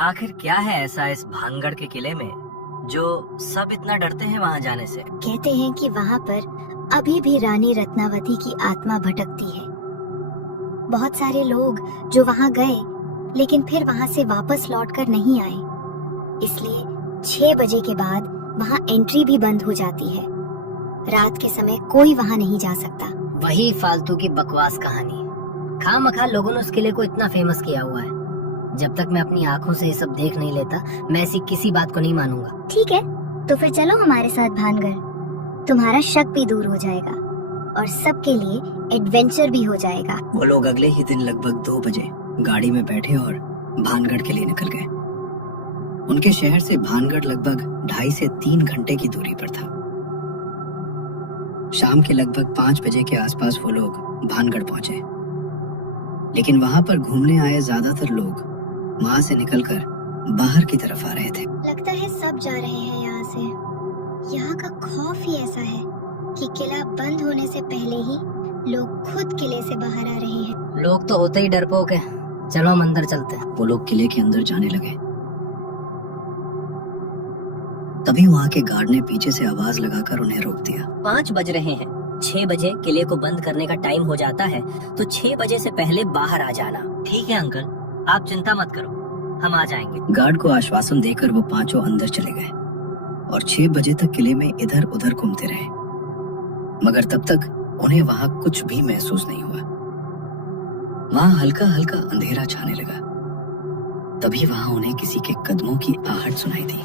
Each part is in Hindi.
आखिर क्या है ऐसा इस भानगढ़ के किले में जो सब इतना डरते हैं वहां जाने से? कहते हैं कि वहाँ पर अभी भी रानी रत्नावती की आत्मा भटकती है। बहुत सारे लोग जो वहाँ गए लेकिन फिर वहाँ से वापस लौटकर नहीं आए, इसलिए 6 बजे के बाद वहाँ एंट्री भी बंद हो जाती है। रात के समय कोई वहाँ नहीं जा सकता। वही फालतू की बकवास कहानी। खामखा लोगों ने उस किले को इतना फेमस किया हुआ है। जब तक मैं अपनी आंखों से ये सब देख नहीं लेता, मैं ऐसी किसी बात को नहीं मानूंगा। ठीक है, तो फिर चलो हमारे साथ भानगढ़। तुम्हारा शक भी दूर हो जाएगा और सबके लिए एडवेंचर भी हो जाएगा। वो लोग अगले ही दिन लगभग 2 बजे गाड़ी में बैठे और भानगढ़ के लिए निकल गए। उनके शहर से भानगढ़ लगभग 2.5 से 3 घंटे की दूरी पर था। शाम के लगभग 5 बजे के आसपास वो लोग भानगढ़ पहुंचे, लेकिन वहां पर घूमने आए ज्यादातर लोग वहां से निकलकर बाहर की तरफ आ रहे थे। लगता है सब जा रहे हैं यहाँ से। यहाँ का खौफ ही ऐसा है कि किला बंद होने से पहले ही लोग खुद किले से बाहर आ रहे हैं। लोग तो होते ही डरपोक है। चलो हम अंदर चलते हैं। वो लोग किले के अंदर जाने लगे। तभी वहां के गार्ड ने पीछे से आवाज लगाकर उन्हें रोक दिया। 5 बज रहे हैं। 6 बजे किले को बंद करने का टाइम हो जाता है, तो 6 बजे से पहले बाहर आ जाना। ठीक है अंकल, आप चिंता मत करो, हम आ जाएंगे। गार्ड को आश्वासन देकर वो पांचों अंदर चले गए और 6 बजे तक किले में इधर उधर घूमते रहे, मगर तब तक उन्हें वहां कुछ भी महसूस नहीं हुआ। वहां हल्का हल्का अंधेरा छाने लगा। तभी वहां उन्हें किसी के कदमों की आहट सुनाई दी।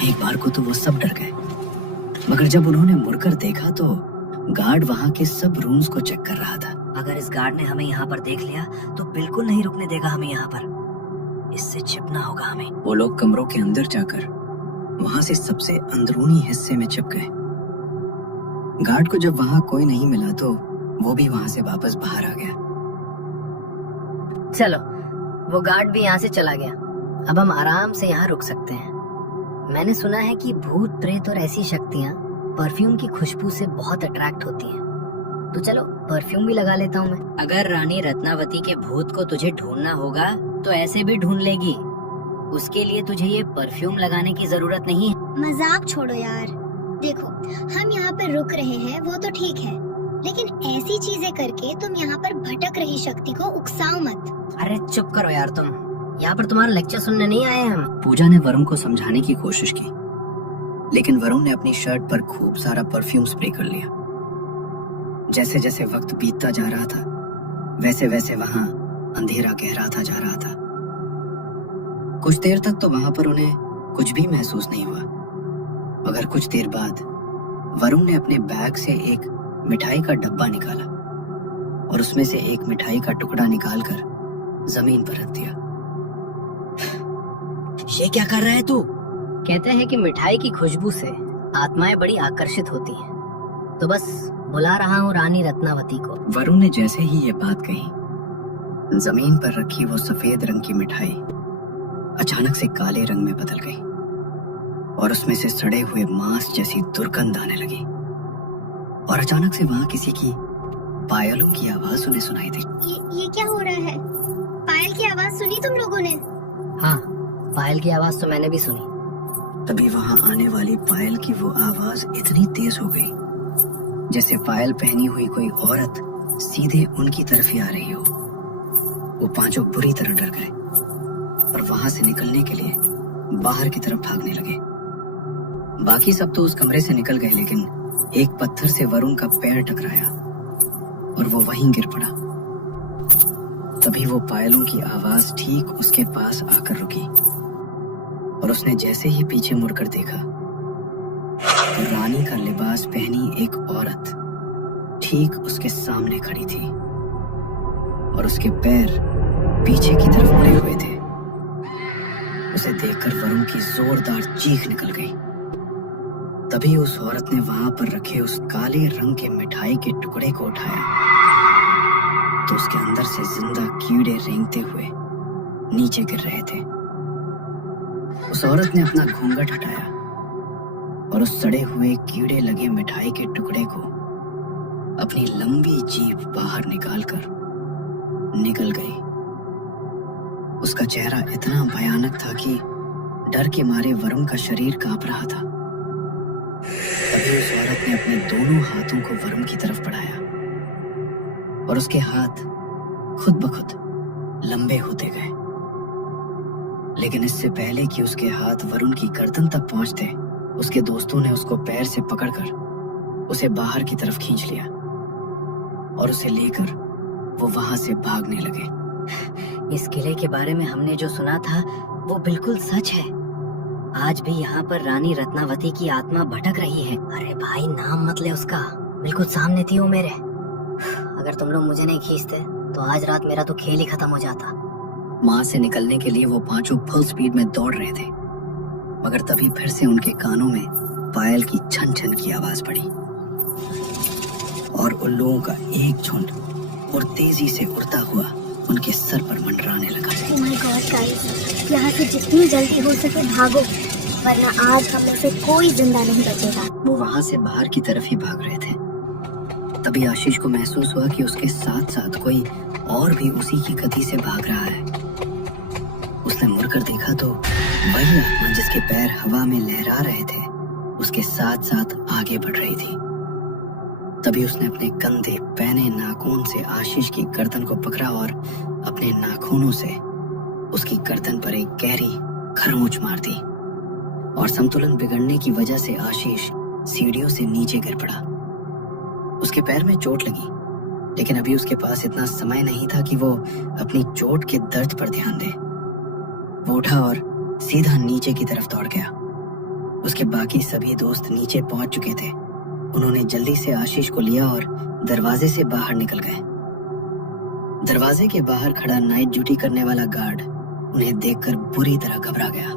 एक बार को तो वो सब डर गए, मगर जब उन्होंने मुड़कर देखा तो गार्ड वहां के सब रूम्स को चेक कर रहा था। अगर इस गार्ड ने हमें यहाँ पर देख लिया तो बिल्कुल नहीं रुकने देगा हमें यहाँ पर। इससे छिपना होगा हमें। वो लोग कमरों के अंदर जाकर वहां से सबसे अंदरूनी हिस्से में छिप गए। गार्ड को जब वहां कोई नहीं मिला तो वो भी वहां से वापस बाहर आ गया। चलो, वो गार्ड भी यहाँ से चला गया। अब हम आराम से यहाँ रुक सकते हैं। मैंने सुना है कि भूत प्रेत और ऐसी शक्तियाँ परफ्यूम की खुशबू से बहुत अट्रैक्ट होती हैं। तो चलो परफ्यूम भी लगा लेता हूँ मैं। अगर रानी रत्नावती के भूत को तुझे ढूंढना होगा तो ऐसे भी ढूंढ लेगी। उसके लिए तुझे ये परफ्यूम लगाने की जरूरत नहीं है। मजाक छोड़ो यार। देखो, हम यहाँ पर रुक रहे हैं वो तो ठीक है, लेकिन ऐसी चीजें करके तुम यहाँ पर भटक रही शक्ति को उकसाओ मत। अरे चुप करो यार तुम। यहाँ पर तुम्हारा लेक्चर सुनने नहीं आए हम। पूजा ने वरुण को समझाने की कोशिश की, लेकिन वरुण ने अपनी शर्ट पर खूब सारा परफ्यूम स्प्रे कर लिया। जैसे जैसे वक्त बीतता जा रहा था, वैसे वैसे वहां अंधेरा गहराता जा रहा था। कुछ देर तक तो वहां पर उन्हें कुछ भी महसूस नहीं हुआ, मगर कुछ देर बाद वरुण ने अपने बैग से एक मिठाई का डब्बा निकाला और उसमें से एक मिठाई का टुकड़ा निकालकर जमीन पर रख दिया। ये क्या कर रहा है तू? कहते हैं कि मिठाई की खुशबू से आत्माएं बड़ी आकर्षित होती हैं, तो बस बुला रहा हूँ रानी रत्नावती को। वरुण ने जैसे ही ये बात कही, जमीन पर रखी वो सफेद रंग की मिठाई अचानक से काले रंग में बदल गई और उसमें से सड़े हुए मांस जैसी दुर्गंध आने लगी। और अचानक से वहां किसी की पायलों की आवाज उन्हें सुनाई दी। ये क्या हो रहा है? पायल की आवाज सुनी तुम लोगों ने? हाँ, पायल की आवाज तो मैंने भी सुनी। तभी वहां आने वाली पायल की वो आवाज इतनी तेज हो गई जैसे पायल पहनी हुई कोई औरत सीधे उनकी तरफ ही आ रही हो। वो पांचों बुरी तरह डर गए और वहां से निकलने के लिए बाहर की तरफ भागने लगे। बाकी सब तो उस कमरे से निकल गए, लेकिन एक पत्थर से वरुण का पैर टकराया और वो वहीं गिर पड़ा। तभी वो पायलों की आवाज ठीक उसके पास आकर रुकी और उसने जैसे ही पीछे मुड़कर देखा तो रानी का लिबास पहनी एक औरत ठीक उसके सामने खड़ी थी और उसके पैर पीछे की तरफ मुड़े हुए थे। उसे देखकर वरुण की जोरदार चीख निकल गई। तभी उस औरत ने वहां पर रखे उस काले रंग के मिठाई के टुकड़े को उठाया तो उसके अंदर से जिंदा कीड़े रेंगते हुए नीचे गिर रहे थे। उस औरत ने अपना घूंघट हटाया और उस सड़े हुए कीड़े लगे मिठाई के टुकड़े को अपनी लंबी जीभ बाहर निकालकर निकल गई। उसका चेहरा इतना भयानक था कि डर के मारे वरुण का शरीर कांप रहा था। तभी उस औरत ने अपने दोनों हाथों को वरुण की तरफ बढ़ाया और उसके हाथ खुद ब खुद लंबे होते गए। लेकिन इससे पहले कि उसके हाथ वरुण की गर्दन तक पहुंचते, उसके दोस्तों ने उसको पैर से पकड़कर उसे बाहर की तरफ खींच लिया और उसे लेकर वो वहां से भागने लगे। इस किले के बारे में हमने जो सुना था वो बिल्कुल सच है। आज भी यहाँ पर रानी रत्नावती की आत्मा भटक रही है। अरे भाई, नाम मत ले उसका, बिल्कुल सामने थी वो मेरे। अगर तुम लोग मुझे नहीं खींचते तो आज रात मेरा तो खेल ही खत्म हो जाता। वहां से निकलने के लिए वो पांचों फुल स्पीड में दौड़ रहे थे, मगर तभी फिर से उनके कानों में पायल की छन छन की आवाज पड़ी और उल्लुओं का एक झुंड और तेजी से उड़ता हुआ उनके सर पर मंडराने लगा। Oh my God, guys, यहाँ से जितनी जल्दी हो सके भागो, वरना आज हम में से कोई जिंदा नहीं बचेगा। वो वहां से बाहर की तरफ ही भाग रहे थे। तभी आशीष को महसूस हुआ कि उसके साथ साथ कोई और भी उसी की गति से भाग रहा है। उसने मुड़कर देखा तो वही आत्मा जिसके पैर हवा में लहरा रहे थे उसके साथ साथ आगे बढ़ रही थी। तभी उसने अपने कंधे पैने नाखून से आशीष की गर्दन को पकड़ा और अपने नाखूनों से उसकी गर्दन पर एक गहरी खरोंच मार दी और संतुलन बिगड़ने की वजह से आशीष सीढ़ियों से नीचे गिर पड़ा। उसके पैर में चोट लगी, लेकिन अभी उसके पास इतना समय नहीं था कि वो अपनी चोट के दर्द पर ध्यान दे। वो उठा और सीधा नीचे की तरफ दौड़ गया। उसके बाकी सभी दोस्त नीचे पहुंच चुके थे। उन्होंने जल्दी से आशीष को लिया और दरवाजे से बाहर निकल गए। दरवाजे के बाहर खड़ा नाइट ड्यूटी करने वाला गार्ड उन्हें देखकर बुरी तरह घबरा गया।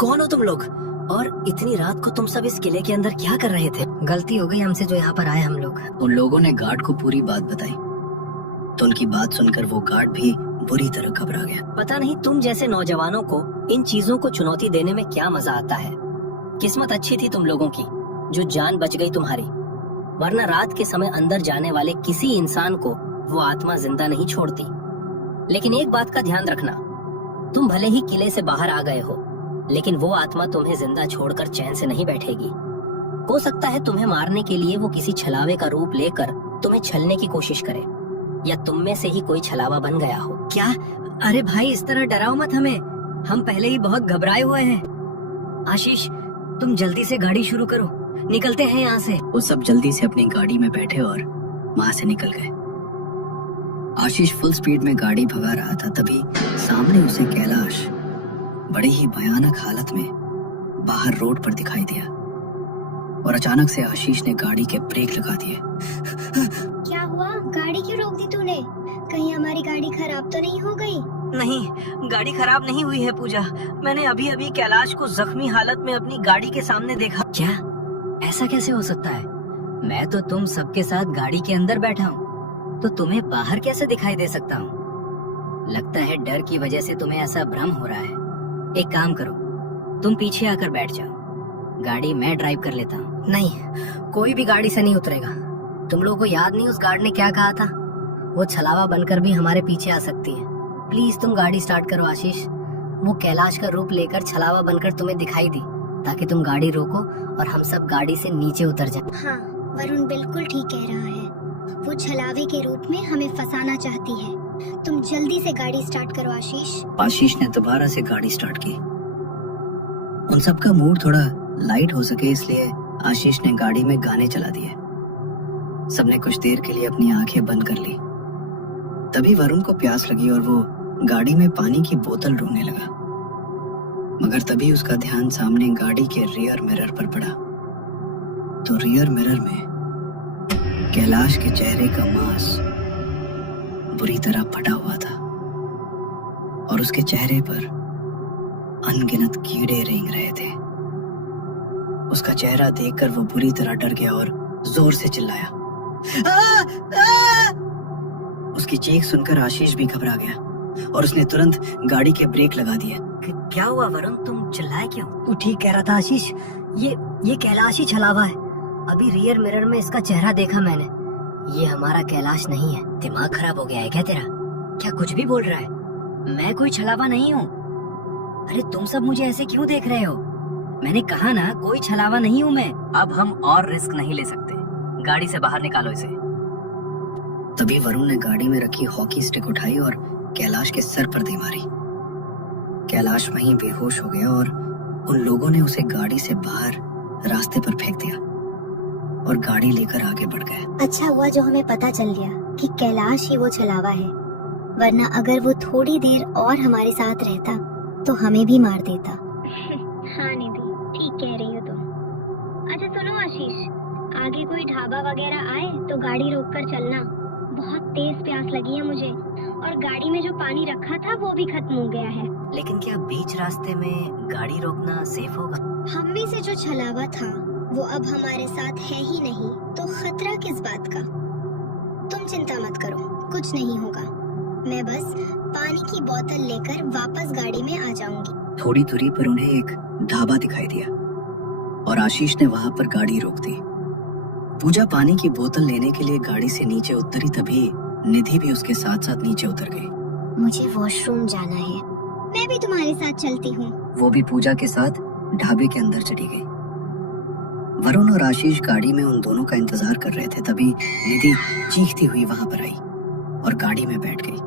कौन हो तुम लोग? और इतनी रात को तुम सब इस किले के अंदर क्या कर रहे थे? गलती हो गई हमसे जो यहाँ पर आए हम लोग। उन लोगों ने गार्ड को पूरी बात बताई तो उनकी बात सुनकर वो गार्ड भी बुरी तरह घबरा गया। पता नहीं तुम जैसे नौजवानों को इन चीजों को चुनौती देने में क्या मजा आता है। किस्मत अच्छी थी तुम लोगों की जो जान बच गई तुम्हारी, वरना रात के समय अंदर जाने वाले किसी इंसान को वो आत्मा जिंदा नहीं छोड़ती। लेकिन एक बात का ध्यान रखना, तुम भले ही किले से बाहर आ गए हो, लेकिन वो आत्मा तुम्हें जिंदा छोड़कर चैन से नहीं बैठेगी। हो सकता है तुम्हें मारने के लिए वो किसी छलावे का रूप लेकर तुम्हें छलने की कोशिश करे, या तुम में से ही कोई छलावा बन गया हो। क्या? अरे भाई, इस तरह डराओ मत हमें, हम पहले ही बहुत घबराए हुए हैं। आशीष, तुम जल्दी से गाड़ी शुरू करो, निकलते हैं यहाँ से। वो सब जल्दी से अपनी गाड़ी में बैठे और वहां से निकल गए। आशीष फुल स्पीड में गाड़ी भगा रहा था, तभी सामने उसे कैलाश बड़ी ही भयानक हालत में बाहर रोड पर दिखाई दिया और अचानक से आशीष ने गाड़ी के ब्रेक लगा दिए। क्या हुआ? गाड़ी क्यों रोक दी तूने? कहीं हमारी गाड़ी खराब तो नहीं हो गई? नहीं, गाड़ी खराब नहीं हुई है पूजा। मैंने अभी अभी कैलाश को जख्मी हालत में अपनी गाड़ी के सामने देखा। क्या? ऐसा कैसे हो सकता है? मैं तो तुम सबके साथ गाड़ी के अंदर बैठा हूँ, तो तुम्हें बाहर कैसे दिखाई दे सकता हूँ? लगता है डर की वजह से तुम्हें ऐसा भ्रम हो रहा है। एक काम करो, तुम पीछे आकर बैठ जाओ, गाड़ी मैं ड्राइव कर लेता हूँ। नहीं, कोई भी गाड़ी से नहीं उतरेगा। तुम लोगों को याद नहीं उस गार्ड ने क्या कहा था? वो छलावा बनकर भी हमारे पीछे आ सकती है। प्लीज तुम गाड़ी स्टार्ट करो आशीष। वो कैलाश का रूप लेकर छलावा बनकर तुम्हें दिखाई दी, ताकि तुम गाड़ी रोको और हम सब गाड़ी से नीचे उतर जाए। हाँ, वरुण बिल्कुल ठीक कह रहा है। वो छलावे के रूप में हमें फंसाना चाहती है। तुम जल्दी से गाड़ी स्टार्ट करो आशीष। आशीष ने दोबारा से गाड़ी स्टार्ट की। उन सबका मूड थोड़ा लाइट हो सके इसलिए आशीष ने गाड़ी में गाने चला दिए। सबने कुछ देर के लिए अपनी आंखें बंद कर ली। तभी वरुण को प्यास लगी और वो गाड़ी में पानी की बोतल ढूंढने लगा, मगर तभी उसका ध्यान सामने गाड़ी के रियर मिरर पर पड़ा। तो रियर मिरर में कैलाश के चेहरे का मांस बुरी तरह फटा हुआ था और उसके चेहरे पर अनगिनत कीड़े रेंग रहे थे। उसका चेहरा देखकर वो बुरी तरह डर गया और जोर से चिल्लाया। उसकी चीख सुनकर आशीष भी घबरा गया और उसने तुरंत गाड़ी के ब्रेक लगा दिए। क्या हुआ वरुण, तुम चिल्लाए क्यों? तू ठीक कह रहा था आशीष, ये कैलाश ही छलावा है। अभी रियर मिरर में इसका चेहरा देखा मैंने। ये हमारा कैलाश नहीं है। दिमाग खराब हो गया है क्या तेरा? क्या कुछ भी बोल रहा है? मैं कोई छलावा नहीं हूँ। अरे तुम सब मुझे ऐसे क्यों देख रहे हो? मैंने कहा ना, कोई छलावा नहीं हूँ मैं। अब हम और रिस्क नहीं ले सकते, गाड़ी से बाहर निकालो इसे। तभी वरुण ने गाड़ी में रखी हॉकी स्टिक उठाई और कैलाश के सर पर दे मारी। कैलाश वहीं बेहोश हो गया और उन लोगों ने उसे गाड़ी से बाहर रास्ते पर फेंक दिया और गाड़ी लेकर आगे बढ़ गए। अच्छा हुआ जो हमें पता चल गया कि कैलाश ही वो छलावा है, वरना अगर वो थोड़ी देर और हमारे साथ रहता तो हमें भी मार देता। हाँ निधि, ठीक कह रही हो तुम। अच्छा सुनो आशीष, आगे कोई ढाबा वगैरह आए तो गाड़ी रोक कर चलना। बहुत तेज प्यास लगी है मुझे, और गाड़ी में जो पानी रखा था वो भी खत्म हो गया है। लेकिन क्या बीच रास्ते में गाड़ी रोकना सेफ होगा? हम में से जो छलावा था वो अब हमारे साथ है ही नहीं, तो खतरा किस बात का? तुम चिंता मत करो, कुछ नहीं होगा। मैं बस पानी की बोतल लेकर वापस गाड़ी में आ जाऊंगी। थोड़ी दूरी पर उन्हें एक ढाबा दिखाई दिया और आशीष ने वहां पर गाड़ी रोक दी। पूजा पानी की बोतल लेने के लिए गाड़ी से नीचे उतरी, तभी निधि भी उसके साथ साथ नीचे उतर गई। मुझे वॉशरूम जाना है। मैं भी तुम्हारे साथ चलती हूँ। वो भी पूजा के साथ ढाबे के अंदर चली गई। वरुण और आशीष गाड़ी में उन दोनों का इंतजार कर रहे थे, तभी निधि चीखती हुई वहां पर आई और गाड़ी में बैठ गई।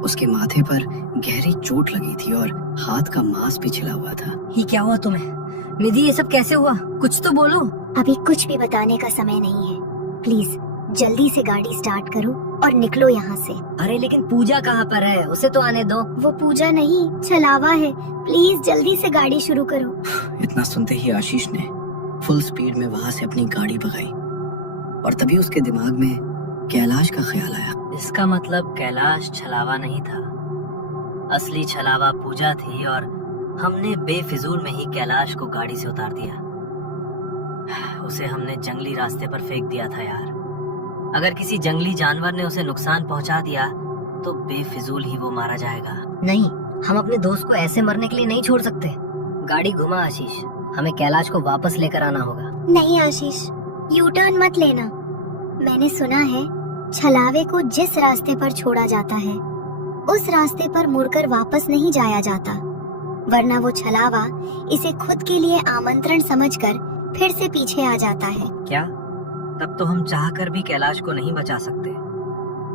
उसके माथे पर गहरी चोट लगी थी और हाथ का मांस भी छिला हुआ था। ये क्या हुआ तुम्हें? निधि, ये सब कैसे हुआ? कुछ तो बोलो। अभी कुछ भी बताने का समय नहीं है। प्लीज जल्दी से गाड़ी स्टार्ट करो और निकलो यहाँ से। अरे लेकिन पूजा कहाँ पर है? उसे तो आने दो। वो पूजा नहीं, छलावा है। प्लीज जल्दी से गाड़ी शुरू करो। इतना सुनते ही आशीष ने फुल स्पीड में वहां से अपनी गाड़ी भगाई और तभी उसके दिमाग में कैलाश का ख्याल आया। इसका मतलब कैलाश छलावा नहीं था, असली छलावा पूजा थी और हमने बेफिजूल में ही कैलाश को गाड़ी से उतार दिया। उसे हमने जंगली रास्ते पर फेंक दिया था यार। अगर किसी जंगली जानवर ने उसे नुकसान पहुंचा दिया तो बेफिजूल ही वो मारा जाएगा। नहीं, हम अपने दोस्त को ऐसे मरने के लिए नहीं छोड़ सकते। गाड़ी घुमा आशीष, हमें कैलाश को वापस लेकर आना होगा। नहीं आशीष, यू टर्न मत लेना। मैंने सुना है छलावे को जिस रास्ते पर छोड़ा जाता है उस रास्ते पर मुड़कर वापस नहीं जाया जाता, वरना वो छलावा इसे खुद के लिए आमंत्रण समझकर फिर से पीछे आ जाता है। क्या? तब तो हम चाहकर भी कैलाश को नहीं बचा सकते।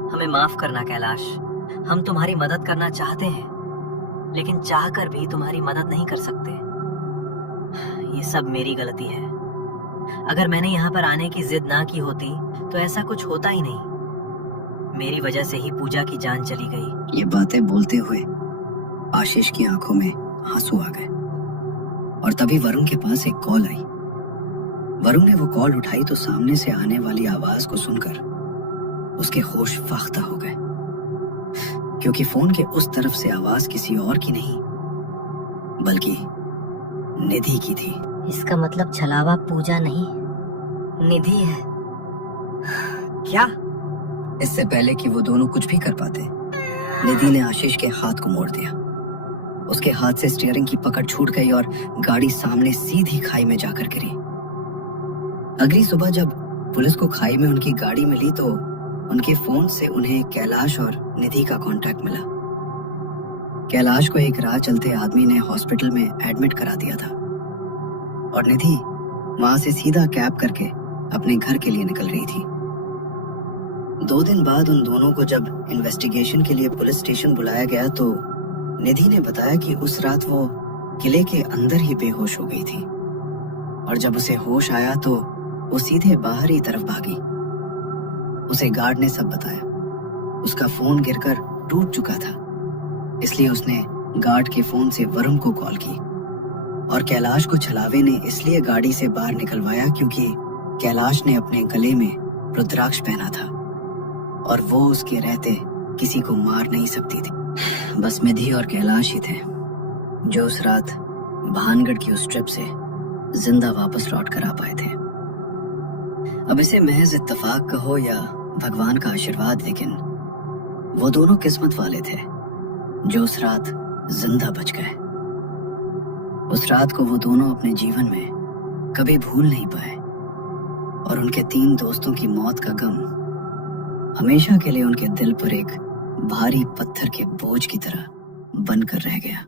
हमें माफ करना कैलाश, हम तुम्हारी मदद करना चाहते हैं लेकिन चाहकर भी तुम्हारी मदद नहीं कर सकते। ये सब मेरी गलती है। अगर मैंने यहाँ पर आने की जिद ना की होती तो ऐसा कुछ होता ही नहीं। मेरी वजह से ही पूजा की जान चली गई। ये बातें बोलते हुए आशीष की आंखों में आंसू आ गए और तभी वरुण के पास एक कॉल आई। वरुण ने वो कॉल उठाई तो सामने से आने वाली आवाज को सुनकर उसके होश फाख्ता हो गए, क्योंकि फोन के उस तरफ से आवाज किसी और की नहीं बल्कि निधि की थी। इसका मतलब छलावा पूजा नहीं, निधि है। क्या? इससे पहले कि वो दोनों कुछ भी कर पाते, निधि ने आशीष के हाथ को मोड़ दिया। उसके हाथ से स्टीयरिंग की पकड़ छूट गई और गाड़ी सामने सीधी खाई में जाकर गिरी। अगली सुबह जब पुलिस को खाई में उनकी गाड़ी मिली तो उनके फोन से उन्हें कैलाश और निधि का कांटेक्ट मिला। कैलाश को एक राह चलते आदमी ने हॉस्पिटल में एडमिट करा दिया था और निधि वहां से सीधा कैब करके अपने घर के लिए निकल रही थी। 2 दिन बाद उन दोनों को जब इन्वेस्टिगेशन के लिए पुलिस स्टेशन बुलाया गया तो निधि ने बताया कि उस रात वो किले के अंदर ही बेहोश हो गई थी और जब उसे होश आया तो वो सीधे बाहरी तरफ भागी। उसे गार्ड ने सब बताया। उसका फोन गिरकर टूट चुका था, इसलिए उसने गार्ड के फोन से वरुण को कॉल की और कैलाश को छलावे ने इसलिए गाड़ी से बाहर निकलवाया क्योंकि कैलाश ने अपने गले में रुद्राक्ष पहना था और वो उसके रहते किसी को मार नहीं सकती थी। बस निधि और कैलाश ही थे जो उस रात भानगढ़ की उस ट्रिप से जिंदा वापस लौट कर आ पाए थे। अब इसे महज इत्तेफाक कहो या भगवान का आशीर्वाद, लेकिन वो दोनों किस्मत वाले थे जो उस रात जिंदा बच गए। उस रात को वो दोनों अपने जीवन में कभी भूल नहीं पाए और उनके 3 दोस्तों की मौत का गम हमेशा के लिए उनके दिल पर एक भारी पत्थर के बोझ की तरह बनकर रह गया।